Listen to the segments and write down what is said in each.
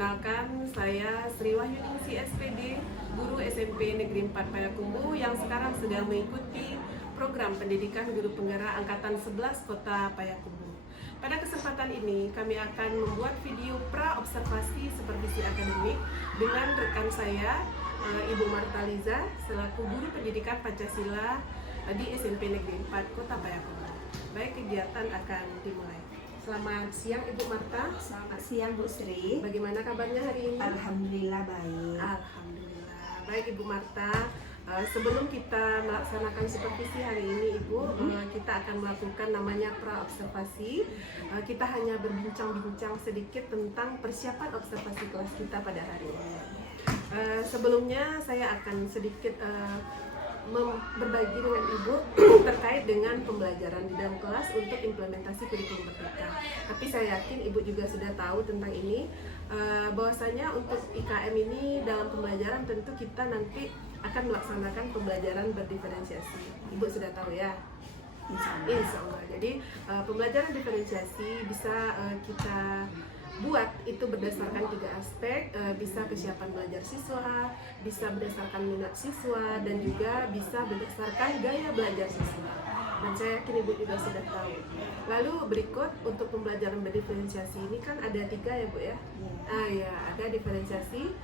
Perkenalkan, saya Sri Wahyuningsi SPD, guru SMP Negeri 4 Payakumbuh yang sekarang sedang mengikuti program pendidikan guru penggerak Angkatan 11 Kota Payakumbuh. Pada kesempatan ini, kami akan membuat video pra-observasi supervisi akademik dengan rekan saya, Ibu Marta Liza, selaku guru pendidikan Pancasila di SMP Negeri 4 Kota Payakumbuh. Baik, kegiatan akan dimulai. Selamat siang Ibu Marta. Selamat siang Bu Sri. Bagaimana kabarnya hari ini? Alhamdulillah baik. Alhamdulillah. Baik Ibu Marta, sebelum kita melaksanakan supervisi hari ini Ibu, kita akan melakukan namanya pra-observasi. Kita hanya berbincang-bincang sedikit tentang persiapan observasi kelas kita pada hari ini. Sebelumnya saya akan sedikit berbagi dengan Ibu terkait dengan pembelajaran di dalam kelas untuk implementasi kurikulum merdeka. Tapi saya yakin Ibu juga sudah tahu tentang ini, bahwasanya untuk IKM ini dalam pembelajaran tentu kita nanti akan melaksanakan pembelajaran berdiferensiasi. Ibu sudah tahu ya? Insya Allah. Jadi pembelajaran diferensiasi bisa kita buat itu berdasarkan 3 aspek, bisa kesiapan belajar siswa, bisa berdasarkan minat siswa, dan juga bisa berdasarkan gaya belajar siswa. Dan saya yakin Ibu juga sudah tahu. Lalu berikut untuk pembelajaran berdiferensiasi ini kan ada 3 ya Bu ya? Ya, ada diferensiasi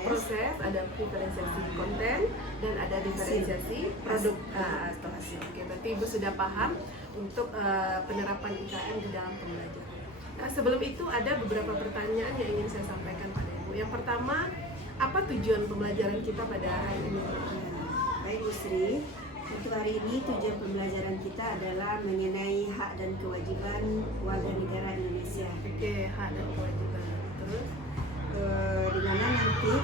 proses, ada diferensiasi konten, dan ada diferensiasi produk atau hasil. Oke, berarti Ibu sudah paham untuk penerapan IKM di dalam pembelajaran. Nah, sebelum itu ada beberapa pertanyaan yang ingin saya sampaikan pada Ibu. Yang pertama, apa tujuan pembelajaran kita pada hari ini? Baik Bu Sri, untuk hari ini tujuan pembelajaran kita adalah mengenai hak dan kewajiban warga negara Indonesia. Oke, hak dan kewajiban. Terus? Di mana nanti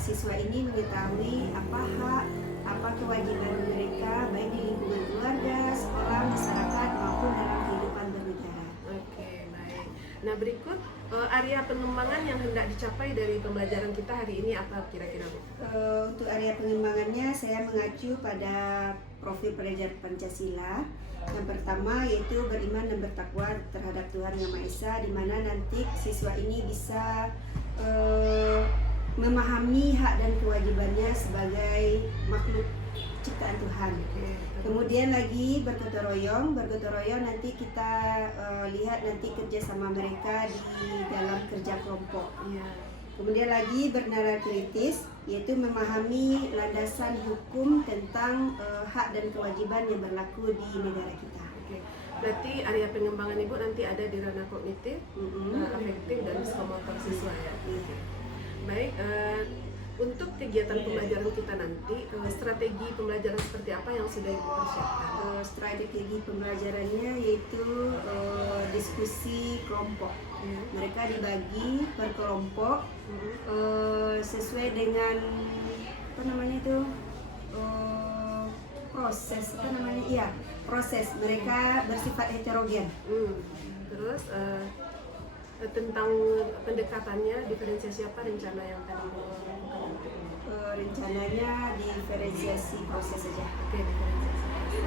siswa ini mengetahui apa hak, apa kewajiban mereka baik di lingkungan keluarga, sekolah, masyarakat maupun dalam kehidupan bernegara. Oke, baik. Nah, berikut area pengembangan yang hendak dicapai dari pembelajaran kita hari ini apa kira-kira Bu? Untuk area pengembangannya saya mengacu pada profil pelajar Pancasila. Yang pertama yaitu beriman dan bertakwa terhadap Tuhan Yang Maha Esa, di mana nanti siswa ini bisa memahami hak dan kewajibannya sebagai makhluk ciptaan Tuhan. Kemudian lagi bergotong royong nanti kita lihat nanti kerjasama mereka di dalam kerja kelompok. Kemudian lagi bernalar kritis, yaitu memahami landasan hukum tentang hak dan kewajiban yang berlaku di negara kita. Oke. Berarti area pengembangan Ibu nanti ada di ranah kognitif, afektif, dan psikomotor siswa ya. Baik, untuk kegiatan pembelajaran kita nanti, strategi pembelajaran seperti apa yang sudah Ibu persiapkan? Strategi pembelajarannya yaitu diskusi kelompok. Mereka dibagi per kelompok sesuai dengan proses mereka bersifat heterogen. Terus tentang pendekatannya, diferensiasi apa rencana yang akan Ibu lakukan? Rencananya diferensiasi proses saja. Oke, diferensiasi proses.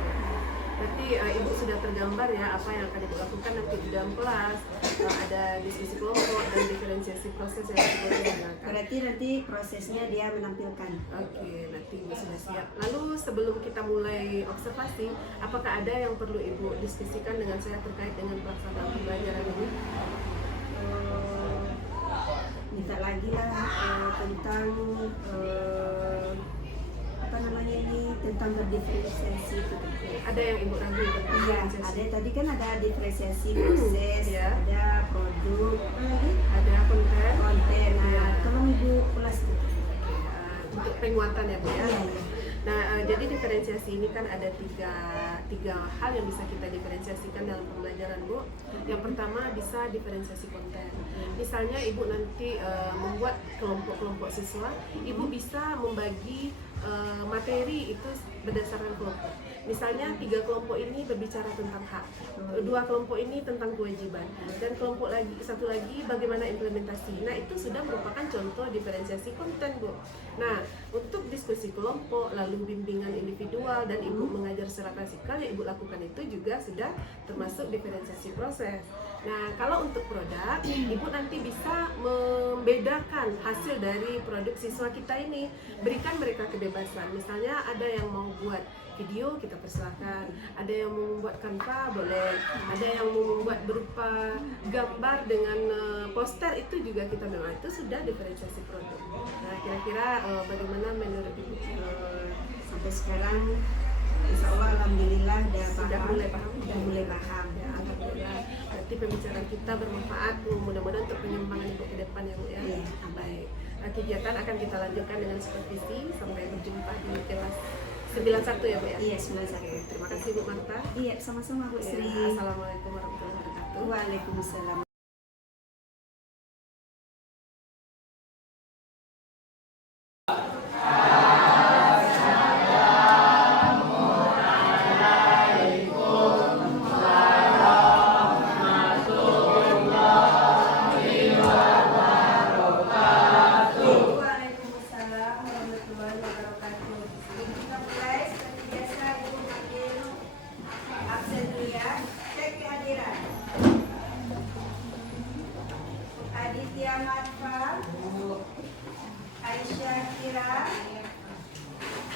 Berarti Ibu sudah tergambar ya apa yang akan Ibu lakukan nanti di dalam kelas, ada diskusi kelompok dan diferensiasi proses yang Ibu lakukan. Berarti nanti prosesnya dia menampilkan. Oke, nanti Ibu sudah siap. Lalu sebelum kita mulai observasi, apakah ada yang perlu Ibu diskusikan dengan saya terkait dengan pelaksanaan pembelajaran ini? Minta lagi lah tentang tentang berdiferensiasi itu. Ada yang Ibu ragu tentang diferensiasi? Ada tadi kan ada diferensiasi proses, ada produk, ada konten. Tolong Ibu ulas itu. Untuk penguatan ya Bu ya. Nah, jadi diferensiasi ini kan ada tiga hal yang bisa kita diferensiasikan dalam pembelajaran Bu. Yang pertama bisa diferensiasi konten. Misalnya Ibu nanti membuat kelompok-kelompok siswa, Ibu bisa membagi materi itu berdasarkan kelompok. Misalnya 3 kelompok ini berbicara tentang hak, 2 kelompok ini tentang kewajiban, dan kelompok lagi satu lagi bagaimana implementasi. Nah, itu sudah merupakan contoh diferensiasi konten, Bu. Nah, untuk diskusi kelompok, lalu bimbingan individual dan Ibu mengajar secara klasikal yang Ibu lakukan itu juga sudah termasuk diferensiasi proses. Nah, kalau untuk produk, Ibu nanti bisa membedakan hasil dari produk siswa kita ini. Berikan mereka kebebasan. Misalnya ada yang mau buat video, kita persilakan. Ada yang mau membuat Canva, boleh. Ada yang mau membuat berupa gambar dengan poster, itu juga kita memang itu sudah diferensiasi produk. Nah, kira-kira bagaimana menurut Ibu? Sampai sekarang insya Allah alhamdulillah Sudah mulai paham? Sudah mulai paham. Ya, alhamdulillah. Berarti pembicaraan kita bermanfaat, mudah-mudahan untuk pengembangan Ibu ke depan ya, Bu ya. Iya. Baik. Kegiatan akan kita lanjutkan dengan supervisi sampai berjumpa di kelas 91 ya, Bu ya. Iya, 91. Terima kasih Bu Marta. Iya, sama-sama Bu Ya, Sri. Assalamualaikum warahmatullahi wabarakatuh. Waalaikumsalam. Waalaikumsalam warahmatullahi wabarakatuh. Kita mulai seperti biasa, Ibu ambil absen dulu ya. Cek kehadiran. Aditya Matfa, Aisyah Kira,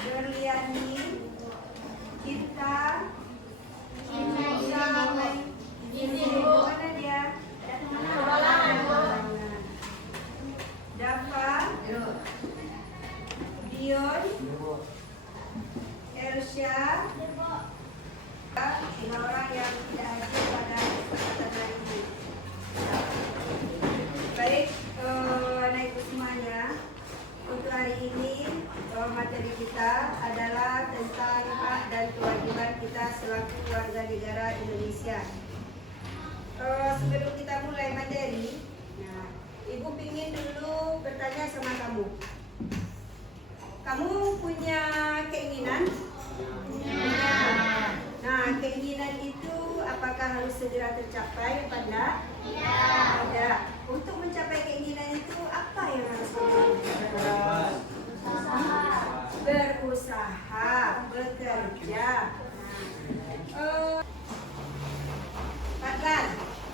Berliani, Kita, mana dia? Dafa, Dion, Ersya, 5 orang yang tidak hadir pada kesempatan hari ini. Baik, anak ibu semuanya, untuk hari ini materi kita adalah tentang hak dan kewajiban kita selaku warga negara Indonesia. Sebelum kita mulai materi, nah, Ibu ingin dulu bertanya sama kamu. Kamu punya keinginan? Punya. Nah, keinginan itu apakah harus segera tercapai apa enggak? Ada. Untuk mencapai keinginan itu apa yang harus dilakukan? Berusaha, bekerja. Fadlan.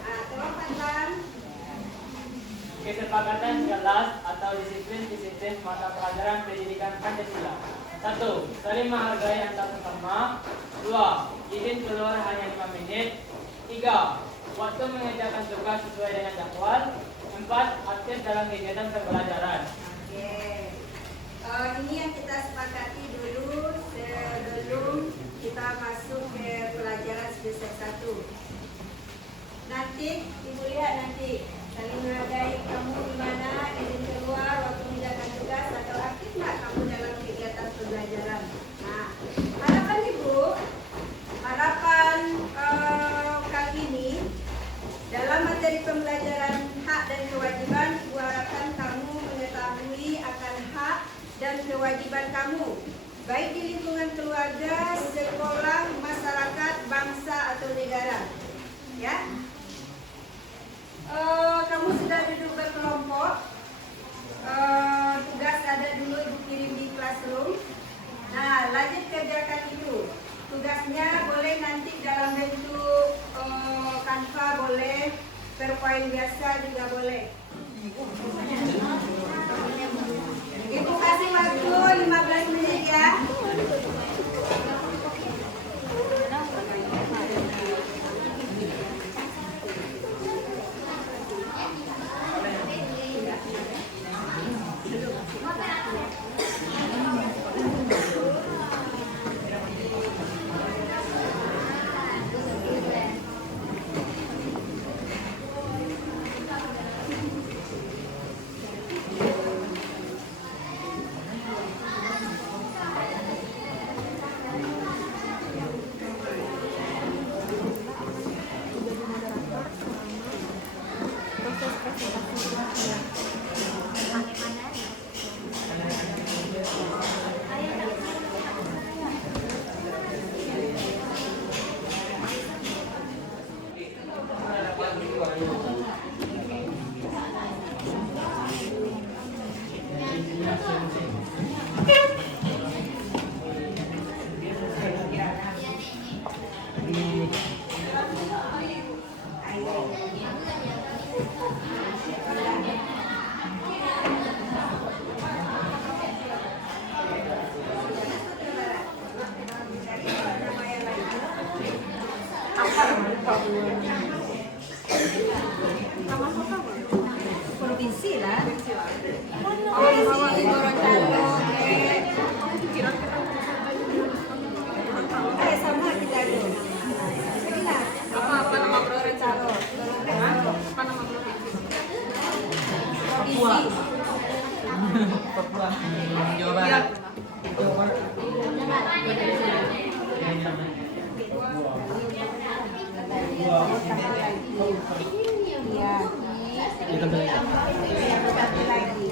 Nah, tolong Fadlan. Kesepakatan kelas atau disiplin mata pelajaran pendidikan Pancasila. 1. Saling menghargai antar sesama. 2. Izin keluar hanya 5 menit. 3. Waktu mengerjakan tugas sesuai dengan jadwal. 4. Aktif dalam kegiatan pembelajaran. Oke. Ini yang kita sepakati dulu sebelum kita masuk ke pelajaran semester 1. Nanti Ibu lihat nanti saling menghargai kamu di mana, izin keluar waktu mengerjakan tugas, atau aktif nggak kamu dalam kegiatan pembelajaran. Nah, harapan Ibu, harapan kali ini dalam materi pembelajaran hak dan kewajiban, Ibu harapkan kamu mengetahui akan hak dan kewajiban kamu, baik di lingkungan keluarga, sekolah, masyarakat, bangsa atau negara. Ya. Kamu sudah duduk berkelompok. Tugas ada dulu Ibu kirim di classroom. Nah, lanjut kerjakan itu. Tugasnya boleh nanti dalam bentuk Canva, boleh PowerPoint biasa juga boleh. Ibu kasih waktu 15 menit ya. Provinsi lah. Provinsi Gorontalo. Sama kita itu. Sekilas. Apa nama Gorontalo? Apa nama provinsi? Papua. Jawa Barat. Iya. Itu beda. Satu lagi.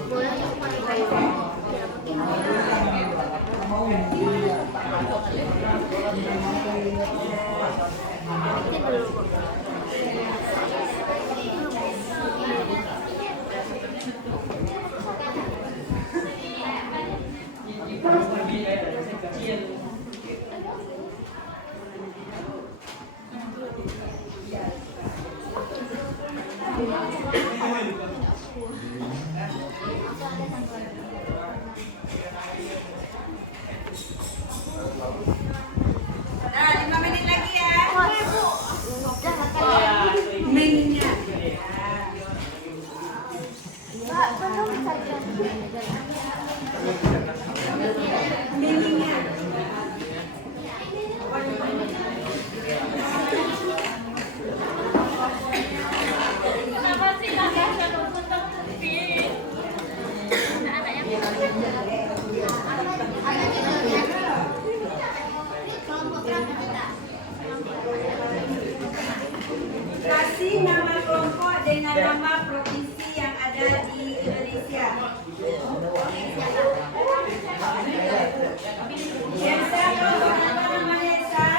Nah, 5 menit lagi ya. Minyak. Minyak. Kasih nama kelompok dengan nama provinsi yang ada di Indonesia. Yesa, kelompok apa namanya Yesa?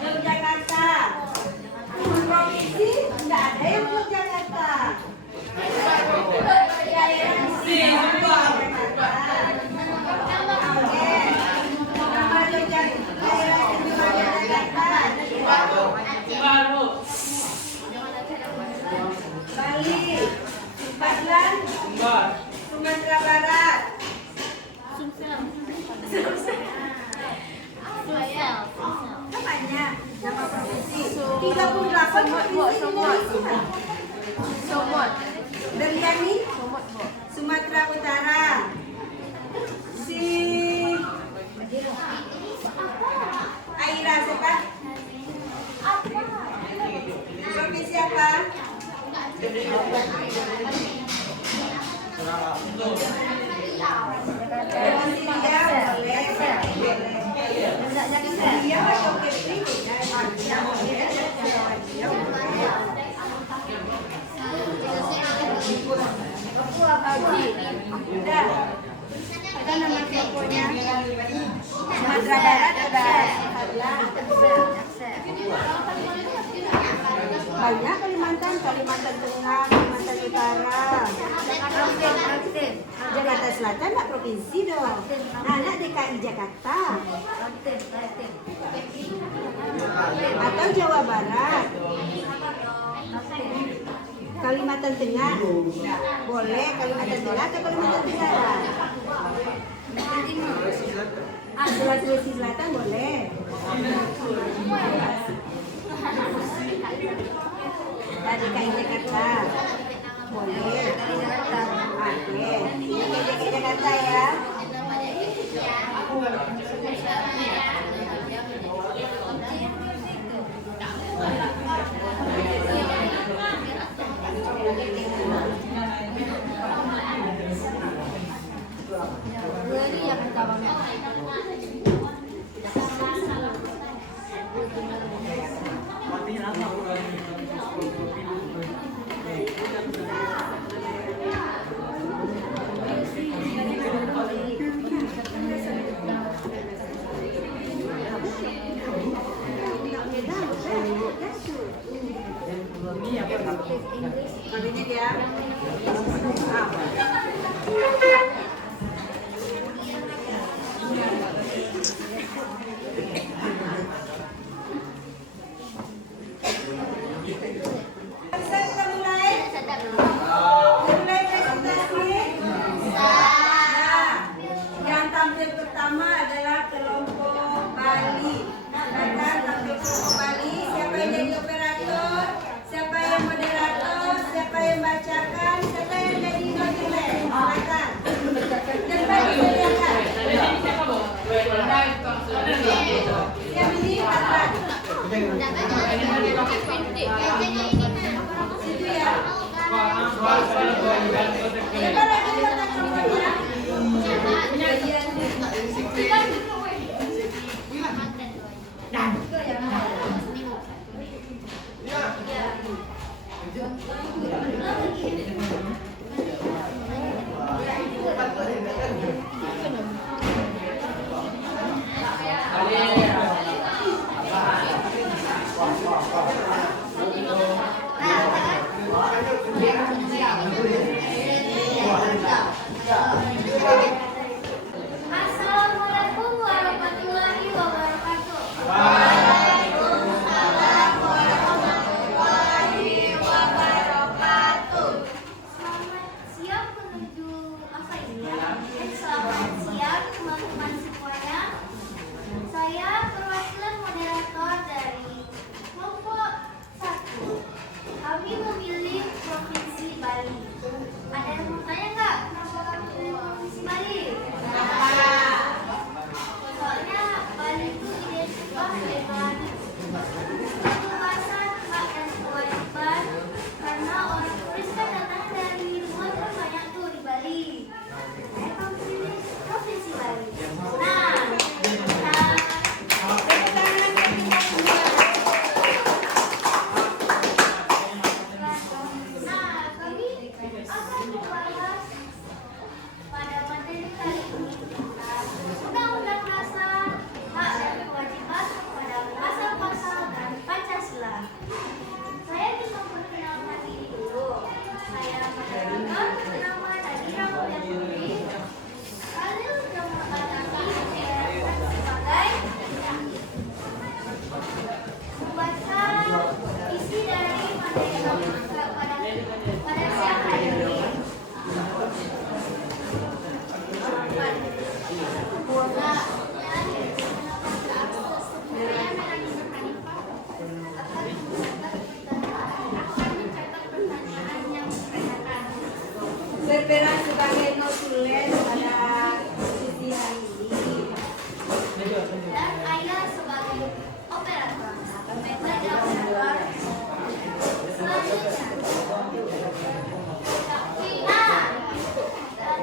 Yogyakarta. Provinsi tidak ada yang Yogyakarta. Bali, Padang, Sumatera Barat. Banyak nama provinsi. 38 provinsi Indonesia. Deriani, Sumatera Utara. Aira siapa? Provinsi apa? Ada nama kelompoknya Sumatera Barat ada banyak. Kalimantan Tengah, Kalimantan Utara, Jakarta Selatan nggak provinsi dong. Anak DKI Jakarta atau Jawa Barat. Kalimantan Tengah boleh, Kalimantan Tengah atau Kalimantan Tenggara. Sulawesi Selatan boleh. DKI Jakarta boleh. Oke, DKI Jakarta ya. Kabinet ya. Bisa kita mulai? Mulai presentasi. Nah, yang tampil pertama adalah kelompok Bali. Assalamualaikum warahmatullahi wabarakatuh. Selamat siang menuju apa ini? Selamat siang teman-teman semuanya. Saya perwakilan moderator dari kelompok 1. Kami memilih Provinsi Bali. Ada yang mau tanya nggak kenapa kami pilih Provinsi Bali? Soalnya Bali itu identik dengan keluasan hak dan kewajiban, karena orang turis kan datang dari luar kan banyak tuh di Bali. Saya kami pilih Provinsi Bali. Kami akan membahas pada materi kali ini tentang Undang-Undang Dasar, hak dan kewajiban pada pasal-pasal dan Pancasila. Saya ingin memperkenalkan diri dulu. Saya moderator bernama Nadira Mulyanturi. Kalian sudah mengetahui sebagai membaca isi dari materi pada siang hari ini. Berperan sebagai notulen pada sesi hari ini. Dan Ayah sebagai operator. Sebagai operator. Selanjutnya.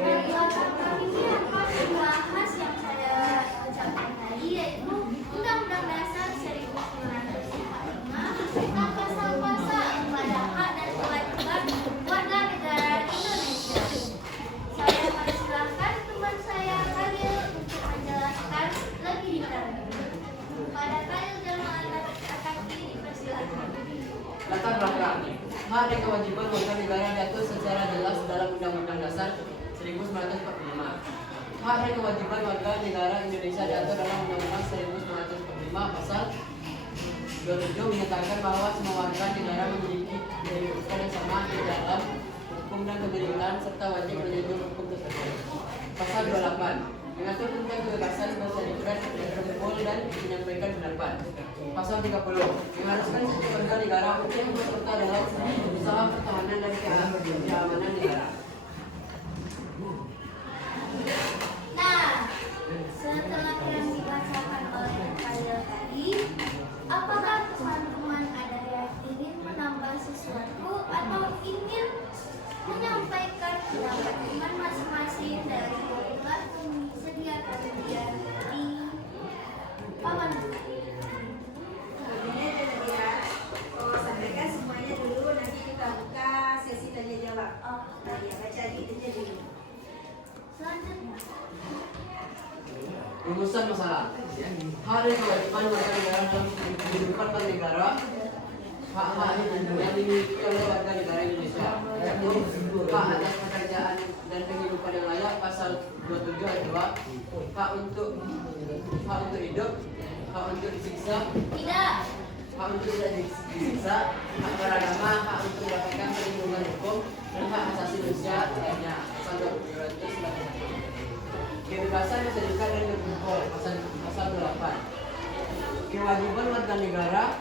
Dari belakang kami ini akan membahas yang saya ucapkan tadi, yaitu Undang-Undang Dasar 1945 tentang pasal-pasal pada hak dan kewajiban warga negara Indonesia. Saya persilahkan teman saya Khalil untuk menjelaskan lebih detail. Pada Khalil Jamal akan dipersilahkan. Latar belakang hak dan kewajiban warga negara diatur secara jelas dalam Undang-Undang Dasar 1945. Hak dan kewajiban warga negara Indonesia diatur dalam Undang-Undang 1945 pasal 27 menyatakan bahwa semua warga negara memiliki kedudukan yang sama di dalam hukum dan kebenaran serta wajib menjunjung hukum tersebut. Pasal 28 mengatur tentang kebebasan berserikat, berkumpul dan menyampaikan pendapat. Pasal 30 mengharuskan setiap warga negara untuk ikut serta dalam usaha pertahanan dan keamanan negara. Nah, setelah yang dibacakan oleh Khalil tadi, apakah teman-teman ada yang ingin menambah sesuatu atau ingin menyampaikan pendapat teman masing-masing dari kelas sediakan dia di papan buku? Sampaikan semuanya dulu, nanti kita buka sesi tanya jawab. Nah, ya, baca idenya dulu. Selanjutnya. Rumusan masalah. Hak dan kewajiban warga negara dalam kehidupan bernegara. Hak-hak yang dimiliki oleh warga negara Indonesia, yaitu hak atas pekerjaan dan kehidupan yang layak pasal 27 ayat 2, hak untuk hidup, hak untuk disiksa, Tidak. hak untuk tidak disiksa, hak beragama, hak untuk mendapatkan perlindungan hukum, dan hak asasi manusia lainnya pasal 281. Kebebasan berserikat dan berkumpul pasal 8. Kewajiban warga negara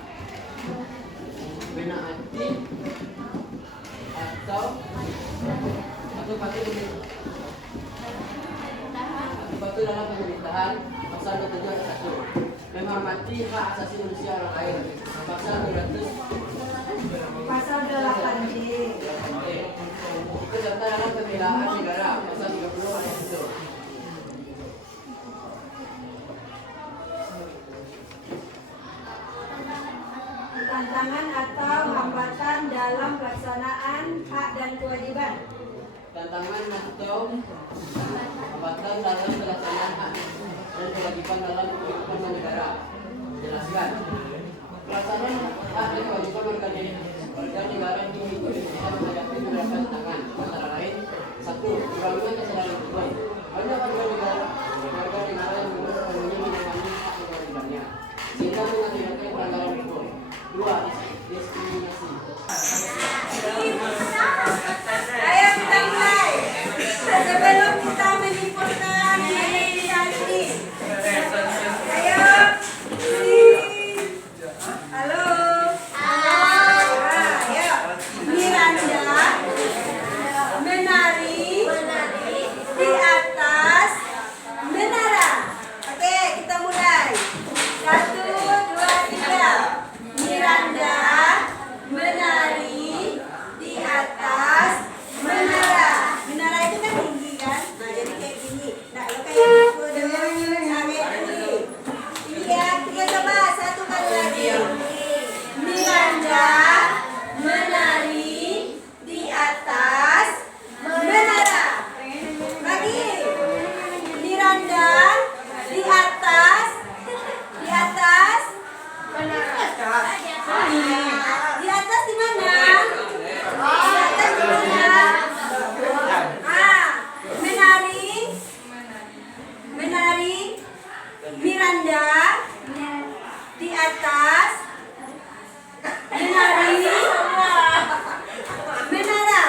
menaati atau patuh dalam pemerintahan pasal 27 ayat 1. menghormati hak asasi manusia orang lain. Pasal 200 Pasal 8D. ikut serta dalam pembelaan negara. Pasal 30 ayat 1. Tantangan atau hambatan dalam pelaksanaan hak dan kewajiban. Tantangan atau hambatan dalam pelaksanaan hak dan kewajiban dalam kehidupan negara. Jelaskan. Pelaksanaan hak dan kewajiban warga negara di Indonesia menghadapi beberapa tantangan, antara lain: 1. Pembangunan kesadaran hukum. Banyak warga negara yang belum sepenuhnya memahami hak dan kewajibannya, sehingga mengakibatkan pelanggaran hukum. 2. Diskriminasi. Ayo kita mulai. Sebelum kita menyimpulkan materi ini. Ayo. Halo. Ayo. Miranda menari di atas menara. Oke, kita mulai. 1, 2, 3. Miranda menari di atas menara. Menara itu kan tinggi kan? Nah, jadi kayak gini. Nah, lo kayak gitu dengan kayak gini. Ini ya, kita coba satu kali lagi. Miranda menari di atas menara. Lagi. Miranda di atas menara. Di atas di mana? Di atas di mana? Menari. Miranda di atas menari menara.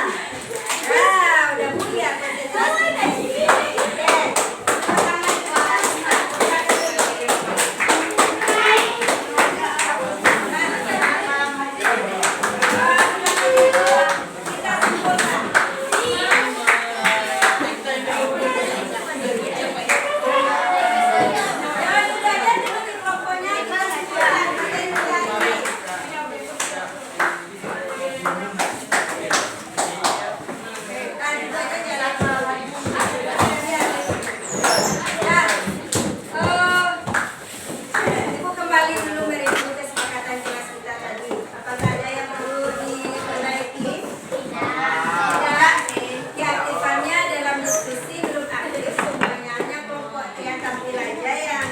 Udah punya presentasi. Oke. Kita simpulkan. Jangan udah aja dimasukin rokoknya, kita simpulkan materi ini. Lanjut aja jalan. Ya. Ibu kembali dulu mereview kesepakatan kelas kita tadi. Apakah ada yang perlu diperbaiki? Tidak. Keaktifannya dalam diskusi belum aktif semuanya. Hanya kelompok yang tampil aja yang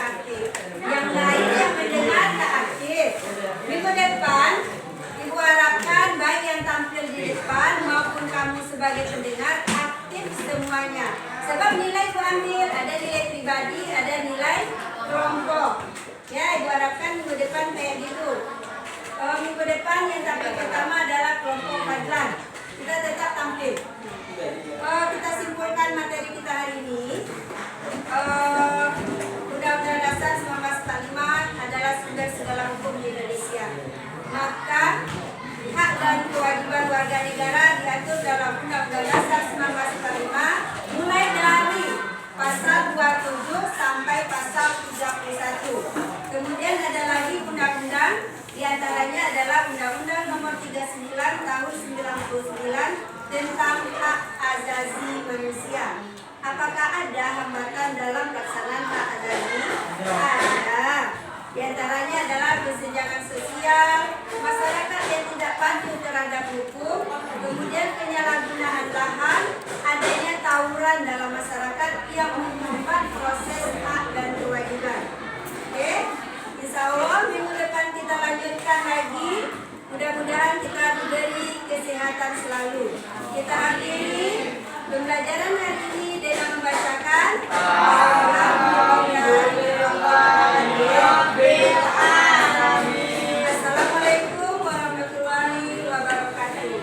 aktif. Yang lain yang mendengar tak aktif. Minggu depan, Ibu harapkan baik yang tampil di depan maupun kamu sebagai pendengar aktif semuanya. Sebab nilai Ibu ambil ada nilai pribadi, ada nilai kelompok. Ya, Ibu harapkan minggu depan kayak gitu. Minggu depan yang tampil pertama adalah kelompok Fadlan. Kita tetap tampil. Kita simpulkan materi kita hari ini. Undang-Undang Dasar 1945 adalah sumber segala hukum di Indonesia. Maka hak dan kewajiban warga negara diatur dalam Undang-Undang Dasar 1945 mulai dari pasal 27 sampai pasal 31. Kemudian ada lagi undang-undang, diantaranya adalah Undang-Undang Nomor 39 Tahun 99 tentang hak asasi manusia. Apakah ada hambatan dalam pelaksanaan hak asasi? Ada. Di antaranya adalah kesenjangan sosial, masyarakat yang tidak patuh terhadap hukum, kemudian penyalahgunaan lahan, adanya tawuran dalam masyarakat yang menghambat proses hak dan kewajiban. Oke, insya Allah minggu depan kita lanjutkan lagi. Mudah-mudahan kita diberi kesehatan selalu. Kita akhiri pembelajaran hari ini dengan membacakan Assalamualaikum warahmatullahi wabarakatuh.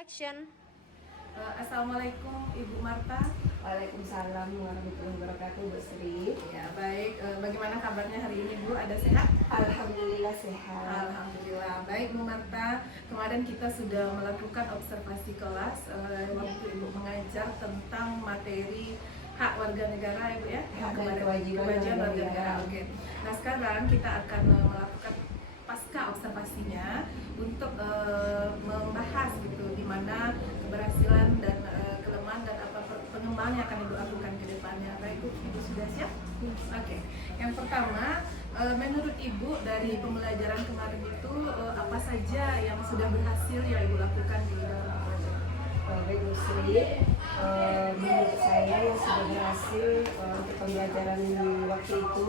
Action. Assalamualaikum Ibu Marta. Waalaikumsalam warahmatullahi wabarakatuh, Bu Sri. Ya, baik. Bagaimana kabarnya hari ini, Bu? Ada sehat? Alhamdulillah sehat. Alhamdulillah. Baik, Bu Marta. Kemarin kita sudah melakukan observasi kelas waktu Ibu mengajar tentang materi hak warga negara, Ibu ya? Hak dan Kemarin, kewajiban warga warga negara. negara. Oke. Nah, sekarang kita akan melakukan pasca observasinya untuk membahas gitu di mana keberhasilan dan kelemahan dan apa pengembangan yang akan Ibu lakukan ke depannya. Baik, Ibu sudah siap? Oke. Yang pertama, menurut Ibu dari pembelajaran kemarin itu apa saja yang sudah berhasil yang Ibu lakukan di dalam pembelajaran? Baik Bu Sri, menurut saya yang sudah berhasil untuk pembelajaran waktu itu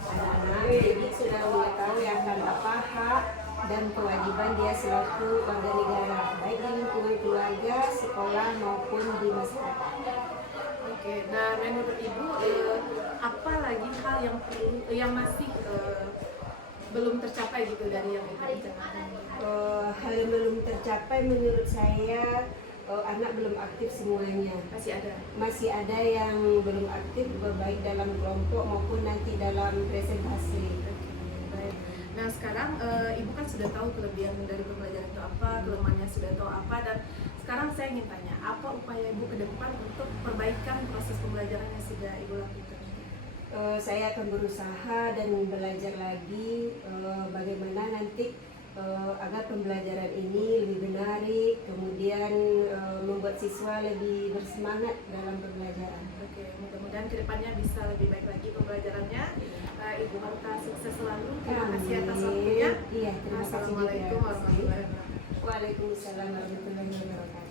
anak-anak didik sudah mengetahui akan apa hak dan kewajiban dia selaku warga negara, baik di lingkungan keluarga, sekolah maupun di masyarakat. Oke. Nah, menurut Ibu apa lagi hal yang yang masih belum tercapai gitu dari yang Ibu rencanakan? Hal yang belum tercapai menurut saya anak belum aktif semuanya. Masih ada yang belum aktif baik dalam kelompok maupun nanti dalam presentasi. Baik. Nah, sekarang Ibu kan sudah tahu kelebihan dari pembelajaran itu apa, kelemahannya sudah tahu apa, dan sekarang saya ingin tanya, apa upaya Ibu ke depan untuk perbaikan proses pembelajaran yang sudah Ibu lakukan? Saya akan berusaha dan belajar lagi bagaimana nanti agar pembelajaran ini lebih menarik, kemudian membuat siswa lebih bersemangat dalam pembelajaran. Oke, mudah-mudahan kedepannya bisa lebih baik lagi pembelajarannya. Ibu Marta sukses selalu. Terima kasih atas waktunya. Iya, terima kasih juga. Assalamualaikum warahmatullahi wabarakatuh. Waalaikumsalam warahmatullahi wabarakatuh.